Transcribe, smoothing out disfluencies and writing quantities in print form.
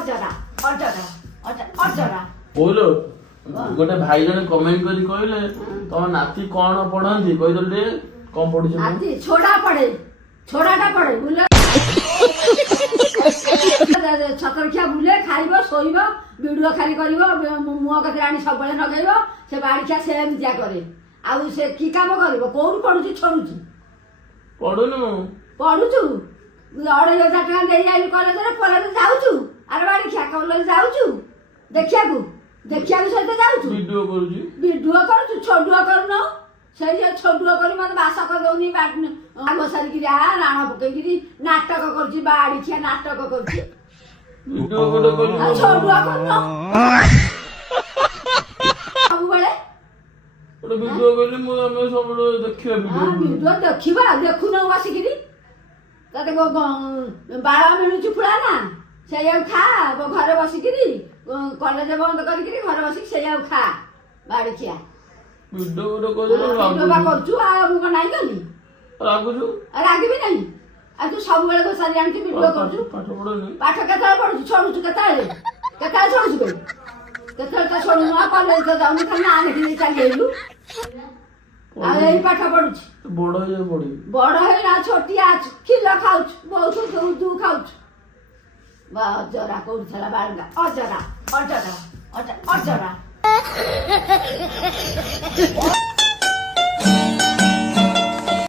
ଅଜରା ଅଜରା ଅଜରା ବୋଲ ଗୋଟେ ଭାଇ ଜଣେ କମେଣ୍ଟ କରି କହିଲେ ତମ ନାତି କଣ ପଢନ୍ତି କହିଦେଲେ ଟିକେ କଣ ପଢୁଛନ୍ତି? ନାତି ଛୋଡା ପଡେ, ଛୋଡାଟା ପଡେ ବୁଲେ ଛତରଖିଆ ବୁଲେ, ଖାଇବ, ଶୋଇବ, ଭିଡିଓ ଖାଲି କରିବ, ମୁହଁ କତିରେ ଆଣି ସବୁବେଳେ ଲଗେଇବ। ସେ ବାଡ଼ିଖିଆ ସେମିତିଆ କରେ। ଆଉ ସେ କି କାମ କରିବ? କୋଉଠୁ ପଢୁଛି ଛଡୁଛି? ପଢୁନୁ ପଢୁଛୁ 2,500 ଟଙ୍କା ଦେଇ ଆଇଲୁ କଲେଜରେ, କଲେଜ ଯାଉଛୁ? ଆରେ ବାଡ଼ିଖିଆ କଲେଜ ଯାଉଛୁ? ଦେଖିବାକୁ ସହିତ ଯାଉଛୁ? ଭିଡିଓ କରୁଛି। ଭିଡିଓ କରୁଛୁ, ଛଡୁଆ କରୁନ? ସେଇ ଯେ ଛଡୁଆ କରି ମତେ ବାସ କରିଦଉନି। ଆଗ ସାରିକିରି ରାଣ ପକେଇକିରି ନାଟକ କରୁଛି, ବାଡ଼ିଖିଆ ନାଟକ କରୁଛି। ଭିଡିଓ ଗୋଟେ କରି ଛଡୁଆ କରୁନ ସବୁବେଳେ? ଗୋଟେ ଭିଡିଓ କଲି ମୁଁ ଆମେ ସବୁବେଳେ ଦେଖିବା ଭିଡିଓ ଦେଖିବା, ଦେଖୁନ ବସିକିରି। ତତେ ବାଳ ମିଳୁଛି ଫୁଳା ନା? ସେଇଆକୁ ଖା ଘରେ ବସିକିରି, କଲେଜ ବନ୍ଦ କରିକିରି ଘରେ ବସିକି ସେଇଆକୁ ଖା ବାଡ଼ିଖିଆ। ଭିଡିଓ ଗୋଟେ କରିଦେଲେ କରୁଛୁ ଆଉ ମୁଁ କଣ ନାଇଁ କଲି? ରାଗୁଛୁ? ରାଗିବି ନାହିଁ। ଆଉ ତୁ ସବୁବେଳେ ଘୋଷାରି ଆଣିଛୁ ଭିଡିଓ କରୁଛୁ। ପାଠ ପଢୁନି? ପାଠ କେତେବେଳେ ପଢୁଛୁ? ଛଡୁଛୁ କେତେବେଳେ? ଛଡୁଛୁ ବେ? କେତେବେଳେ ତ ଛଡୁନୁ? କଲେଜ ତ ଯାଉନି, ଖାଲି ନା ଲେଖିଦେଇ ଚାଲିଲୁ। ଆଉ ଏଇ ପାଠ ପଢୁଛି। ବଡ ହେଇଯାଉ ପଢିବି। ବଡ ହେଇନା, ଛୋଟିଆ କ୍ଷୀର ଖାଉଛୁ, ବହୁତ ଦୁ ଖାଉଛୁ। ଅଜରା କରୁଥିଲା ବାଳୁଙ୍ଗା। ଅଜରା ଅଜରା ଅଜରା।